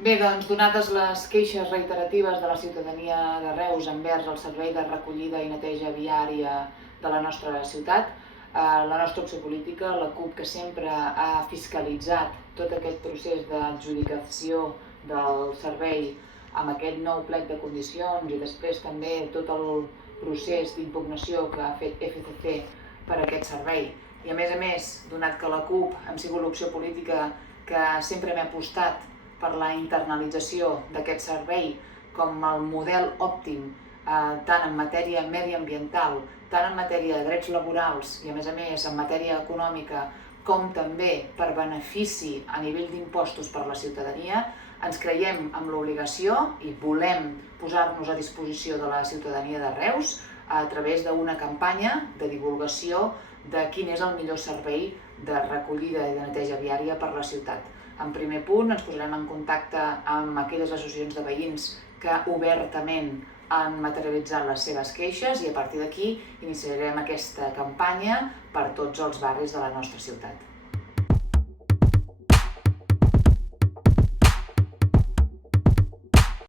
Bé, doncs, donades les queixes reiteratives de la ciutadania de Reus envers el servei de recollida i neteja viària de la nostra ciutat, la nostra opció política, la CUP, que sempre ha fiscalitzat tot aquest procés d'adjudicació del servei amb aquest nou plec de condicions i després també tot el procés d'impugnació que ha fet FCC per a aquest servei. I a més, donat que la CUP hem sigut l'opció política que sempre hem apostat per la internalització d'aquest servei com el model òptim tant en matèria mediambiental, tant en matèria de drets laborals i a més en matèria econòmica com també per benefici a nivell d'impostos per la ciutadania, ens creiem amb l'obligació i volem posar-nos a disposició de la ciutadania de Reus a través d'una campanya de divulgació de quin és el millor servei de recollida i de neteja viària per la ciutat. En primer punt ens posarem en contacte amb aquelles associacions de veïns que obertament han materialitzat les seves queixes i a partir d'aquí iniciarem aquesta campanya per tots els barris de la nostra ciutat.